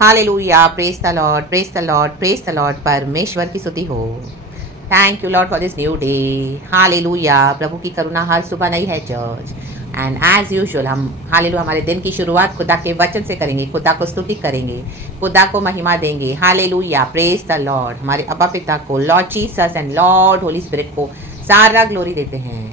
Hallelujah, praise the lord, praise the lord, praise the lord. परमेश्वर की स्तुति हो। Thank you lord for this new day. Hallelujah, प्रभु की करुणा हर सुबह नई है चर्च। एंड एज यूजुअल हम हालेलुया हमारे दिन की शुरुआत खुदा के वचन से करेंगे, खुदा को स्तुति करेंगे, खुदा को महिमा देंगे। Hallelujah, praise the Lord. हमारे अब्बा पिता को, Lord Jesus and Lord holy spirit को सारा ग्लोरी देते हैं।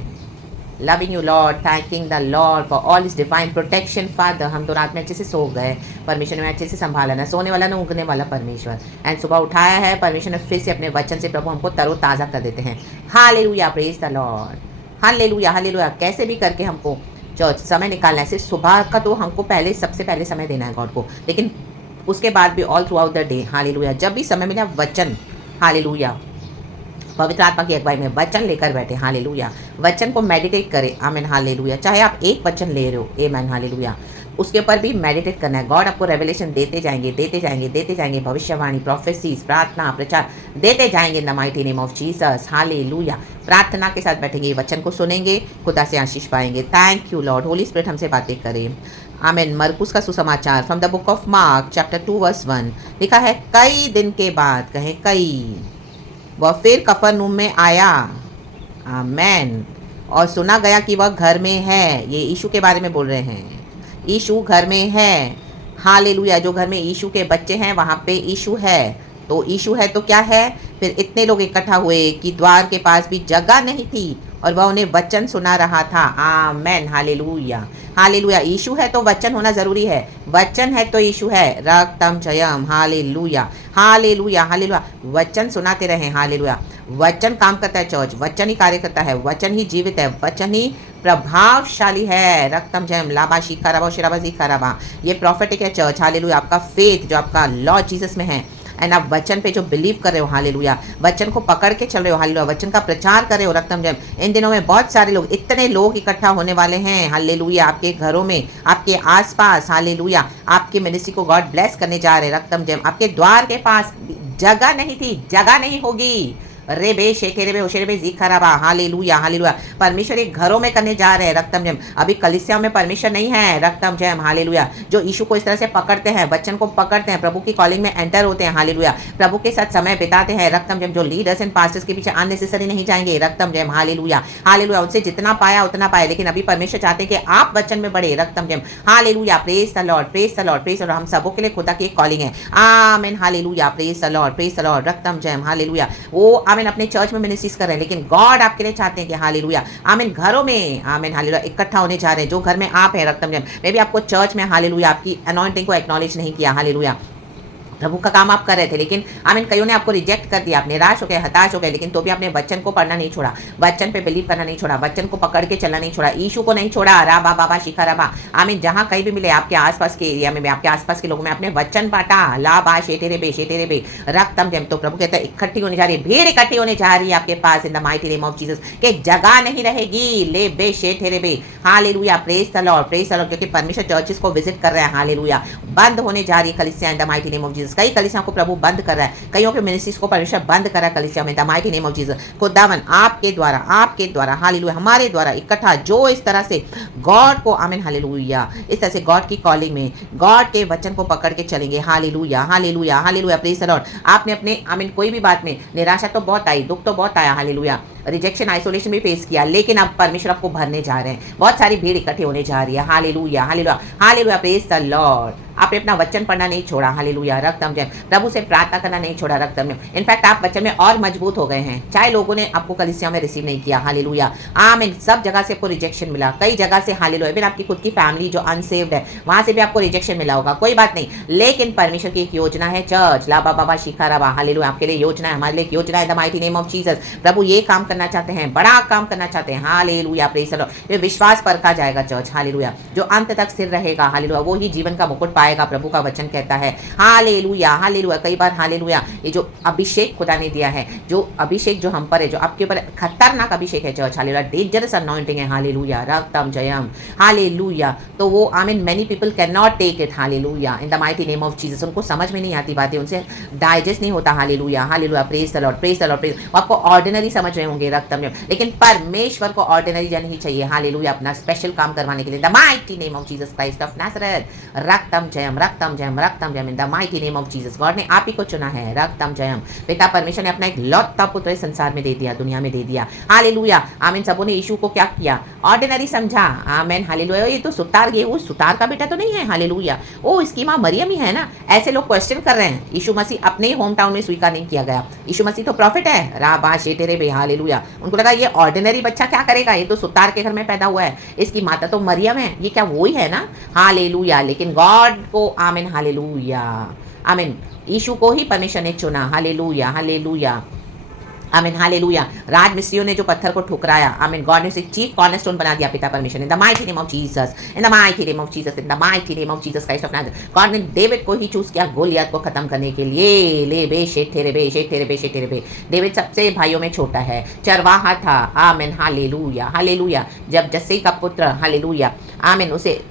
Loving you Lord, thanking the Lord for all is divine protection. Father, हम तो रात में अच्छे से सो गए, परमेश्वर ने अच्छे से संभाला ना, सोने वाला ना उगने वाला परमेश्वर। एंड सुबह उठाया है परमेश्वर ने फिर से अपने वचन से प्रभु हमको तरोताज़ा कर देते हैं। Hallelujah, praise the Lord. Hallelujah, hallelujah. कैसे भी करके हमको चर्च समय निकालना है। सिर्फ सुबह का तो हमको पहले सबसे पहले समय देना है गॉड को, लेकिन उसके बाद भी all through out the day. Hallelujah, जब भी समय मिला वचन, हालेलुया, पवित्र आत्मा की अगुवाई में वचन लेकर बैठे। हालेलुया, वचन को मेडिटेट करें। आमीन, हालेलुया। चाहे आप एक वचन ले रहे हो, आमीन, हालेलुया, उसके ऊपर भी मेडिटेट करना है। गॉड आपको रेवलेशन देते जाएंगे, देते जाएंगे, देते जाएंगे। भविष्यवाणी, प्रोफेसीज, प्रार्थना, प्रचार देते जाएंगे इन the mighty name of Jesus. Hallelujah, प्रार्थना के साथ बैठेंगे, वचन को सुनेंगे, खुदा से आशीष पाएंगे। Thank you lord, holy spirit हमसे बातें करें। आमीन। मरकुस का सुसमाचार from the book of Mark chapter 2 verse 1 लिखा है, कई दिन के बाद, कहें कई, वह फिर कफरनहूम में आया। आमेन। और सुना गया कि वह घर में है। ये यीशु के बारे में बोल रहे हैं, यीशु घर में है। हालेलुया, जो घर में यीशु के बच्चे हैं वहाँ पे यीशु है। तो यीशु है तो क्या है? फिर इतने लोग इकट्ठा हुए कि द्वार के पास भी जगह नहीं थी और वह उन्हें वचन सुना रहा था। आमेन, हालेलुया, हालेलुया। यीशु है तो वचन होना जरूरी है, वचन है तो यीशु है। रक्तम जयम, हालेलुया, हालेलुया, हालेलुया। वचन सुनाते रहे। हालेलुया, वचन काम करता है चर्च, वचन ही कार्य करता है, वचन ही जीवित है, वचन ही प्रभावशाली है। रक्तम जयम, लाबा शिखा रबा शिराबा जीखा रबा। ये प्रॉफिटिक है चर्च। हालेलुया, आपका फेथ जो आपका लॉर्ड जीसस में है एंड आप वचन पे जो बिलीव कर रहे हो, हालेलुया, वचन को पकड़ के चल रहे हो, हालेलुया, वचन का प्रचार कर रहे हो। रक्तम जयम, इन दिनों में बहुत सारे लोग, इतने लोग इकट्ठा होने वाले हैं। हालेलुया, आपके घरों में, आपके आसपास। हालेलुया, आपके मिनिस्ट्री को गॉड ब्लेस करने जा रहे हैं। रक्तम जयम, आपके द्वार के पास जगह नहीं थी, जगह नहीं होगी। रे बे शेखे रे बे ओशे रे बे जी खराबा। Hallelujah, hallelujah. परमेश्वर एक घरों में करने जा रहे हैं। रक्तम जयम, अभी कलीसिया में परमेश्वर नहीं है। रक्तम जयम, हालेलुया। जो यीशु को इस तरह से पकड़ते हैं, वचन को पकड़ते हैं, प्रभु की कॉलिंग में एंटर होते हैं। हालेलुया, प्रभु के साथ समय बिताते हैं। रक्तम जयम, जो लीडर्स एंड पास्टर्स के पीछे अननेसेसरी नहीं जाएंगे। रक्तम जयम, हालेलुया, हालेलुया। उनसे जितना पाया उतना पाया, लेकिन अभी परमेश्वर चाहते हैं कि आप वचन में बढ़े। रक्तम जयम, hallelujah, praise the lord, praise the lord, praise the lord. हम सबों के लिए खुदा की एक कॉलिंग है। आमीन, hallelujah, praise the lord, praise the lord. रक्तम जयम, हालेलुया। वो आमीन अपने चर्च में कर रहे हैं, लेकिन गॉड आपके लिए चाहते हैं कि हालेलुया, आमीन, घरों में, आमीन, हालेलुया, इकट्ठा होने जा रहे हैं। जो घर में आप हैं, रक्तम जयम, मे भी आपको चर्च में, हालेलुया, आपकी अनॉइंटिंग को एक्नॉलेज नहीं किया। हालेलुया, प्रभु का काम आप कर रहे थे, लेकिन आमीन कईयों ने आपको रिजेक्ट कर दिया, आप निराश हो गए, हताश हो गए, लेकिन तो भी आपने वचन को पढ़ना नहीं छोड़ा, वचन पे बिलीव करना नहीं छोड़ा, वचन को पकड़ के चलना नहीं छोड़ा, यीशु को नहीं छोड़ा। राबा बाबा शिखा रबा। आमीन, जहाँ कहीं भी मिले, आपके आसपास के एरिया में, आपके आसपास के लोगों में आपने वचन बांटा। ला बा शेटेरे बे रक्तम जयम। तो प्रभु कहता है इकट्ठी होने जा रही है, भीड़ इकट्ठी होने जा रही है आपके पास in the mighty name of Jesus, के जगह नहीं रहेगी। ले बे शेटेरे बे। Hallelujah, praise the lord, praise the lord. क्योंकि परमेश्वर चर्चेस को विजिट कर रहे हैं। हालेलुया, बंद होने जा रही है कलीसिया इन the mighty name of Jesus. कई कलीसिया को प्रभु बंद कर रहा है, कईयों के मिनिस्ट्रीज को परमेश्वर बंद कर रहा है कलीसिया में। The mighty name of Jesus. खुदावन आपके द्वारा, हालेलुया, हमारे द्वारा इकट्ठा जो इस तरह से गॉड को, आमीन, हालेलुया, इस तरह से गॉड की कॉलिंग में गॉड के वचन को पकड़ के चलेंगे। Hallelujah, hallelujah, hallelujah, praise the Lord. आपने अपने, आमीन, कोई भी बात में निराशा तो बहुत आई, दुख तो बहुत आया, हालेलुया, रिजेक्शन, आइसोलेशन भी फेस किया, लेकिन अब परमेश्वर आपको भरने जा रहे हैं। बहुत सारी भीड़ इकट्ठी होने जा रही है। Hallelujah, hallelujah, hallelujah, praise the Lord. आपने अपना वचन पढ़ना नहीं छोड़ा। हालेलुया, रक्तम जयम, प्रभु से प्रार्थना करना नहीं छोड़ा। रक्तम जयम, इनफैक्ट आप वचन में और मजबूत हो गए हैं, चाहे लोगों ने आपको कलीसिया में रिसीव नहीं किया। हालेलुया, आमीन, सब जगह से आपको रिजेक्शन मिला, कई जगह से। हालेलुया, इवन आपकी खुद की फैमिली जो अनसेव्ड है, वहां से भी आपको रिजेक्शन मिला होगा, कोई बात नहीं, लेकिन परमेश्वर की एक योजना है चर्च। ला बाबा शिखा रबा। हालेलुया, आपके लिए योजना है, हमारे लिए एक योजना है the mighty name of Jesus. प्रभु ये काम करना चाहते हैं, बड़ा काम करना चाहते हैं। Hallelujah, praise the Lord. ये विश्वास परखा जाएगा चर्च। हालेलुया, जो अंत तक स्थिर रहेगा, हालेलुया, वो ही जीवन का मुकुट पाएगा, प्रभु का वचन कहता है। Hallelujah, hallelujah. कई बार हालेलुया, ये जो अभिषेक खुदा ने दिया है, जो अभिषेक जो हम पर है, जो आपके ऊपर खतरनाक अभिषेक है चर्च, हालेलुया, डेंजरस अनॉइंटिंग है। हालेलुया, रक्तम जयम, हालेलुया। तो वो, आमीन, many people can not take it. Hallelujah, in the mighty name of Jesus. उनको समझ में नहीं आती बातें, उनसे डाइजेस्ट नहीं होता। Hallelujah, hallelujah, praise the lord, praise the lord, praise. आपको ऑर्डिनरी समझ रहे होंगे, होंगे रक्तम जयम। लेकिन परमेश्वर को ऑर्डिनरी जन ही चाहिए, हालेलुया, अपना स्पेशल काम करवाने के लिए। The mighty name of Jesus Christ of नासरत, रक्तम जयम, रक्तम जयम, रक्तम जयम, in the mighty name of Jesus. God ने आप ही को चुना है, रक्तम जयम। पिता परमेश्वर ने अपना एक लौता पुत्र संसार में दे दिया, दुनिया में दे दिया, हालेलुया, आमीन। सबों ने यीशु को क्या किया? ऑर्डिनरी समझा, आमीन, हालेलुया। ये तो सुतार, ये वो सुतार का बेटा तो नहीं है, हालेलुया, ओ इसकी माँ मरियम ही है ना। ऐसे लोग क्वेश्चन कर रहे हैं। यीशु मसीह अपने ही होम टाउन में स्वीकार नहीं किया गया। यीशु मसीह तो प्रॉफिट है, राबा शेतेरे बे, हालेलुया। उनको लगा ये ऑर्डिनरी बच्चा क्या करेगा, ये तो सुतार के घर में पैदा हुआ है, इसकी माता तो मरियम है, ये क्या वो ही है ना, हालेलुया। लेकिन गॉड को, आमीन, हालेलुया, आमीन, यीशु को ही परमेश्वर ने चुना, हालेलुया, हालेलुया, आमीन, हालेलुया। राज मिस्त्रियों ने जो पत्थर को ठुकराया, आमीन, गॉड ने उसे चीफ कॉर्नरस्टोन बना दिया, पिता परमेश्वर ने। इन the mighty name of Jesus, in the mighty name of Jesus, in the mighty name of Jesus Christ of Nazareth. God ने डेविड को ही चूज किया गोलियत को खत्म करने के लिए। ले बे शेख तेरे बे, शेख तेरे बे, शेख तेरे बे। डेविड सबसे भाइयों में छोटा है, चरवाहा था, आमीन, हालेलुया, हालेलुया। जब जस्से का पुत्र, हालेलुया, आमीन, उसे,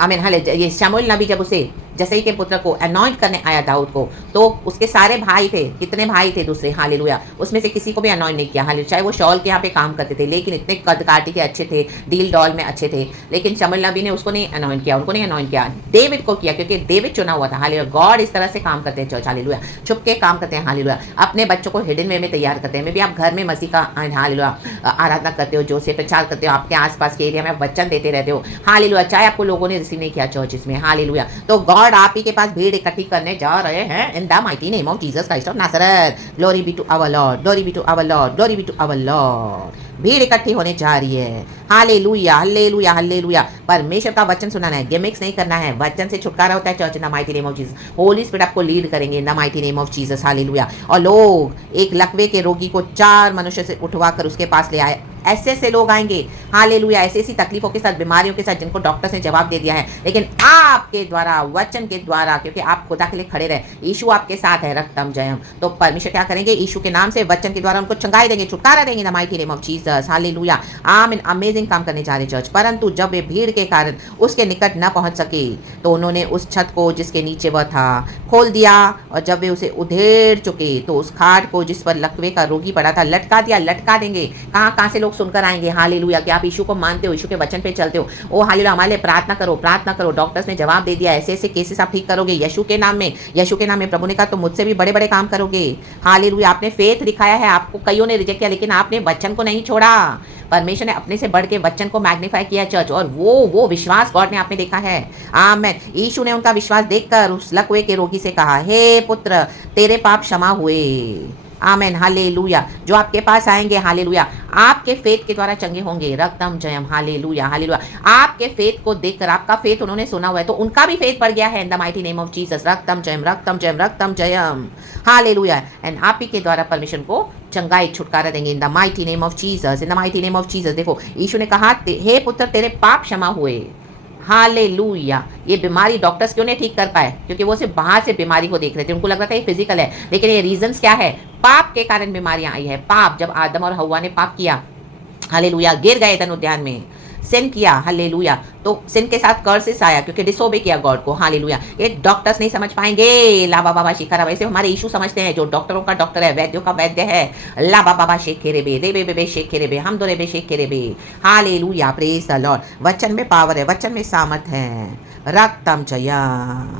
आमीन, हाले, ये शमूएल नबी जब उसे जसई के पुत्र को अनॉइंट करने आया दाऊद को, तो उसके सारे भाई थे, कितने भाई थे दूसरे, हालेलुया, उसमें से किसी को भी अनॉइंट नहीं किया, हालेलुया। चाहे वो शॉल के यहाँ पे काम करते थे, लेकिन इतने कद काटी के अच्छे थे, डील डॉल में अच्छे थे, लेकिन शमूएल नबी ने उसको नहीं अनॉइंट किया, उनको नहीं अनॉइंट किया, डेविड को किया, क्योंकि डेविड चुना हुआ था, हालेलुया। गॉड इस तरह से काम करते हैं चर्च, हालेलुया, छुप के काम करते हैं, हालेलुया। अपने बच्चों को हिडन वे में तैयार करते हैं। मे भी आप घर में मसीह का, हालेलुया, आराधना करते हो, जो से प्रचार करते हो, आपके आसपास के एरिया में आप वचन देते रहते हो, हालेलुया, चाहे आपको लोगों ने रिसीव नहीं किया चर्च में, हालेलुया, तो गॉड आप ही के पास भीड़ इकट्ठी करने जा रहे हैं, in the mighty name of Jesus Christ of Nazareth. Glory be to our lord, glory be to our lord, glory be to our lord. भीड़ इकट्ठी होने जा रही है, हालेलुया, हालेलुया, हालेलुया। परमेश्वर का वचन सुनाना है, गिमिक्स नहीं करना है, वचन से छुटकारा होता है church, in the mighty name of Jesus. Holi spirit आपको लीड करेंगे, इन the mighty name of Jesus, hallelujah. और लोग एक लकवे के रोगी को 4 मनुष्य से उठवा कर उसके पास ले आए। ऐसे ऐसे लोग आएंगे, हालेलुया, ऐसी ऐसी तकलीफों के साथ, बीमारियों के साथ, जिनको डॉक्टर्स ने जवाब दे दिया है, लेकिन आपके द्वारा, वचन के द्वारा, क्योंकि आप खुदा के लिए खड़े रहे, यीशु आपके साथ है, रक्तम जयम। तो परमेश्वर क्या करेंगे? यीशु के नाम से, वचन के द्वारा उनको चंगाई देंगे, छुटकारा देंगे, the mighty name of Jesus, hallelujah, आमीन। अमेजिंग काम करने जा रहे चर्च। परंतु जब वे भीड़ के कारण उसके निकट न पहुंच सके, तो उन्होंने उस छत को जिसके नीचे वह था खोल दिया, और जब वे उसे उधेड़ चुके, तो उस खाट को जिस पर लकवे का रोगी पड़ा था लटका दिया। लटका देंगे, कहाँ कहाँ से लोग सुनकर आएंगे, हालेलुया, कि आप यीशु को मानते हो, यीशु के वचन पे चलते हो, ओ हालेलुया, हमारे लिए प्रार्थना करो, प्रार्थना करो। डॉक्टर्स ने जवाब दे दिया, ऐसे ऐसे केसेस आप ठीक करोगे यीशु के नाम में, यीशु के नाम में। प्रभु ने कहा तो मुझसे भी बड़े बड़े काम करोगे, हालेलुया। आपने फेथ दिखाया है, आपको कईयों ने रिजेक्ट किया, लेकिन आपने वचन को नहीं छोड़ा। परमेश्वर ने अपने से बढ़ के वचन को मैग्नीफाई किया चर्च, और वो विश्वास गॉड ने आप में देखा है, आमीन। यीशु ने उनका विश्वास देखकर उस लकवे के रोगी से कहा, हे पुत्र, तेरे पाप क्षमा हुए, आमीन, हालेलुया। जो आपके पास आएंगे, हालेलुया, आपके फेथ के द्वारा चंगे होंगे, रक्तम जयम, हालेलुया, हालेलुया। आपके फेथ को देखकर, आपका फेथ उन्होंने सुना हुआ है, तो उनका भी फेथ बढ़ गया है, in the mighty name of Jesus, रक्तम जयम, रक्तम जयम, रक्तम जयम, हालेलुया। एंड आप ही के द्वारा परमेश्वर को चंगाई, छुटकारा देंगे, in the mighty name of Jesus, in the mighty name of Jesus. देखो, यीशु ने कहा, हे पुत्र, तेरे पाप क्षमा हुए, हालेलुया। ये बीमारी डॉक्टर्स क्यों नहीं ठीक कर पाए? क्योंकि वो सिर्फ बाहर से बीमारी को देख रहे थे, उनको लग रहा था ये फिजिकल है, लेकिन ये रीजंस क्या है? पाप के कारण बीमारियां आई है। पाप, जब आदम और हव्वा ने पाप किया, हालेलुया, गिर गए एदन उद्यान में, सिन किया, हालेलुया, तो सिन के साथ कर्सेस आया, क्योंकि डिसोबे किया गॉड को, हालेलुया। ये डॉक्टर्स नहीं समझ पाएंगे, लाबा बाबा शिकारा, वैसे हमारे यीशु समझते हैं, जो डॉक्टरों का डॉक्टर है, वैद्यों का वैद्य है, लाबा बाबा शेखे रे बे, रे बे बे शेखे रे बे, हम दो रे बे शेखे रे बे, हालेलुया, प्रेज द लॉर्ड। वचन में पावर है, वचन में सामर्थ है, रक्तम जयम,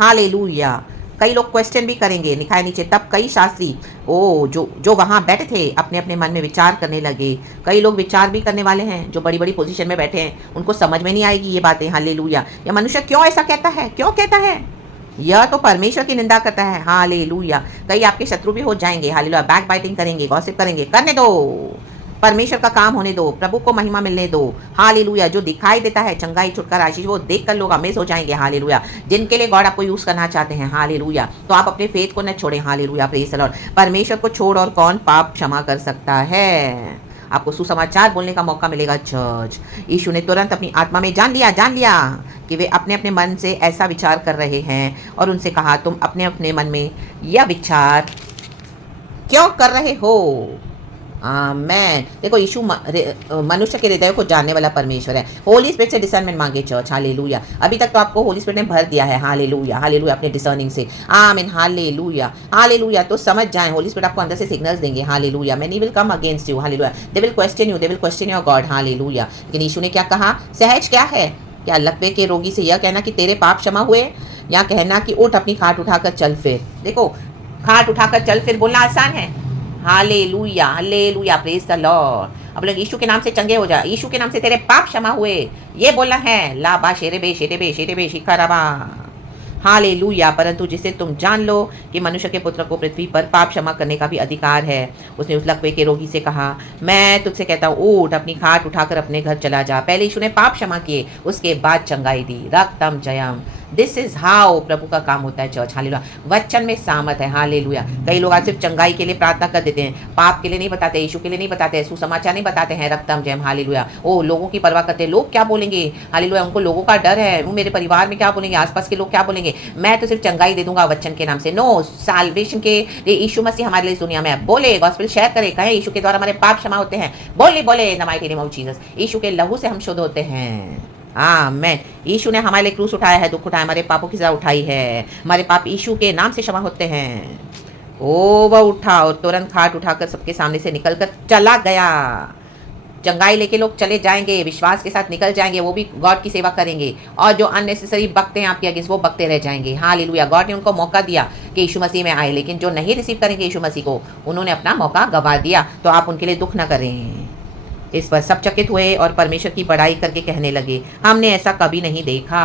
हालेलुया। कई लोग क्वेश्चन भी करेंगे, लिखा है नीचे, तब कई शास्त्री जो वहाँ बैठे थे अपने अपने मन में विचार करने लगे। कई लोग विचार भी करने वाले हैं, जो बड़ी बड़ी पोजीशन में बैठे हैं, उनको समझ में नहीं आएगी ये बातें, हालेलुया। या मनुष्य क्यों ऐसा कहता है, क्यों कहता है? यह तो परमेश्वर की निंदा करता है, हालेलुया। कई आपके शत्रु भी हो जाएंगे, हालेलुया, बैक बाइटिंग करेंगे, गॉसिप करेंगे, करने दो, परमेश्वर का काम होने दो, प्रभु को महिमा मिलने दो, हालेलुया। जो दिखाई देता है चंगाई, छुटकारा, आशीष, वो देखकर लोग अमेज हो जाएंगे, हालेलुया। जिनके लिए गॉड आपको यूज करना चाहते हैं, हालेलुया, तो आप अपने फेथ को न छोड़ें, हालेलुया, प्रेज द लॉर्ड। परमेश्वर को छोड़ और कौन पाप क्षमा कर सकता है? आपको सुसमाचार बोलने का मौका मिलेगा चर्च। यीशु ने तुरंत अपनी आत्मा में जान लिया कि वे अपने अपने मन से ऐसा विचार कर रहे हैं, और उनसे कहा, तुम अपने अपने मन में यह विचार क्यों कर रहे हो? आमेन। देखो यीशु मनुष्य के हृदय को जानने वाला परमेश्वर है। होली स्पिरिट से डिसर्नमेंट मांगे चर्च, हालेलुया। अभी तक तो आपको होली स्पिरिट ने भर दिया है, हालेलुया हालेलुया, अपने डिसर्निंग से। आमीन, हालेलुया हालेलुया। तो समझ जाएं, होली स्पिरिट आपको अंदर से सिग्नल्स देंगे, hallelujah. Many will come against you, hallelujah. They will question you, they will question your God, hallelujah. लेकिन यीशु ने क्या कहा? सहज क्या है? क्या लकवे के रोगी से यह कहना कि तेरे पाप क्षमा हुए, या कहना कि उठ अपनी खाट उठाकर चल फिर? देखो, खाट उठाकर चल फिर बोलना आसान है, hallelujah hallelujah, praise the Lord. अब लोग यीशु के नाम से चंगे हो जाए, यीशु के नाम से तेरे पाप क्षमा हुए, ये बोलना है। ला बा शेरे बे शिखरबा, हालेलुया। परंतु जिसे तुम जान लो कि मनुष्य के पुत्र को पृथ्वी पर पाप क्षमा करने का भी अधिकार है। उसने उस लकवे के रोगी से कहा, मैं तुझसे कहता हूँ, उठ अपनी खाट उठाकर अपने घर चला जा। पहले यीशु ने पाप क्षमा किए, उसके बाद चंगाई दी। रक्तम जयम, दिस इज हाउ प्रभु का काम होता है चर्च, हालेलुया। वचन में सामत है, हालेलुया। कई लोग आज सिर्फ चंगाई के लिए प्रार्थना कर देते हैं, पाप के लिए नहीं बताते, यीशु के लिए नहीं बताते, सुसमाचार नहीं बताते हैं। रक्तम जयम, हालेलुया। ओ, लोगों की परवाह करते हैं, लोग क्या बोलेंगे, हालेलुया। उनको लोगों का डर है, वो मेरे परिवार में क्या बोलेंगे, आसपास के लोग क्या बोलेंगे। मैं तो सिर्फ चंगाई दे दूंगा वचन के नाम से। नो, साल्वेशन के लिए यीशु मसीह हमारे लिए इस दुनिया में बोले, गॉस्पेल शेयर करे, कहे यीशु के द्वारा हमारे पाप क्षमा होते हैं। बोले बोले in the mighty name of Jesus, यीशु के लहू से हम शुद्ध होते हैं। आमेन। यीशु ने हमारे लिए क्रूस उठाया है, दुख उठाया, हमारे पापों की सजा उठाई है। हमारे पाप यीशु के नाम से क्षमा होते हैं। ओ, वह उठा और तुरंत खाट उठाकर सबके सामने से निकलकर चला गया। चंगाई लेके लोग चले जाएंगे, विश्वास के साथ निकल जाएंगे, वो भी गॉड की सेवा करेंगे। और जो अननेसेसरी बकते हैं आपके अगेंस्ट, वो बकते रह जाएंगे, हालेलुया। गॉड ने उनको मौका दिया कि यीशु मसीह में आए, लेकिन जो नहीं रिसीव करेंगे यीशु मसीह को, उन्होंने अपना मौका गंवा दिया। तो आप उनके लिए दुख ना करें। इस पर सब चकित हुए और परमेश्वर की बड़ाई करके कहने लगे, हमने ऐसा कभी नहीं देखा।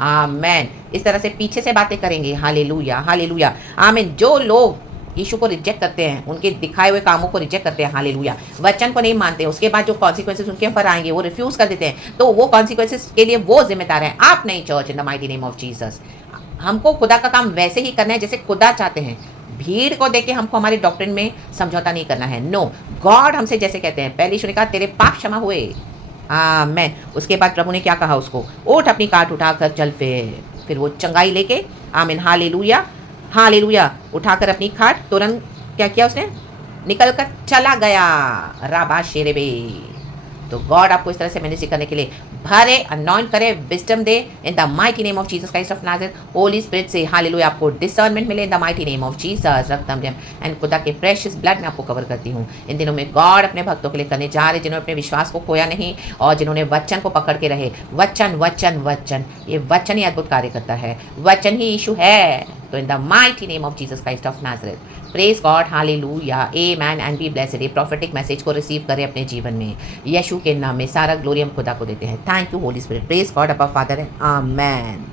आमेन। इस तरह से पीछे से बातें करेंगे, हालेलुया हालेलुया, आमीन। जो लोग यीशु को रिजेक्ट करते हैं, उनके दिखाए हुए कामों को रिजेक्ट करते हैं, हालेलुया, वचन को नहीं मानते, उसके बाद जो कॉन्सिक्वेंसेस उनके ऊपर आएंगे वो रिफ्यूज कर देते हैं, तो वो कॉन्सिक्वेंसेस के लिए वो जिम्मेदार है, आप नहीं। Church, in the mighty name of Jesus, हमको खुदा का काम वैसे ही करना है जैसे खुदा चाहते हैं। भीड़ को देके हमको हमारे डॉक्ट्रिन में समझौता नहीं करना है। नो, गॉड हमसे जैसे कहते हैं। पहले यीशु ने कहा तेरे पाप क्षमा हुए, आमेन। उसके बाद प्रभु ने क्या कहा उसको, उठ अपनी काट उठाकर चल फिर वो चंगाई लेके, आमीन, हालेलुया हालेलुया, उठाकर अपनी खाट तुरंत क्या किया उसने, निकल कर चला गया। राबा शेरेबे। तो गॉड आपको इस तरह से मिनिस्ट्री करने के लिए भरे, अनॉइंट करे, विजडम दे in the mighty name of Jesus Christ of Nazareth. Holy spirit से, हालेलुया, आपको डिसर्नमेंट मिले in the mighty name of Jesus. रक्तम जम एंड खुदा के प्रेशियस ब्लड में आपको कवर करती हूँ। इन दिनों में गॉड अपने भक्तों के लिए करने जा रहे, जिन्होंने अपने विश्वास को खोया नहीं और जिन्होंने वचन को पकड़ के रहे। वचन वचन वचन, ये वचन ही अद्भुत कार्य करता है, वचन ही यीशु है। तो इन the mighty name of Jesus Christ of Nazareth, praise God, hallelujah, amen and be blessed. ये प्रॉफिटिक मैसेज को रिसीव करें अपने जीवन में, यीशु के नाम में सारा ग्लोरी हम खुदा को देते हैं। Thank you Holi spirit, praise God above father, amen.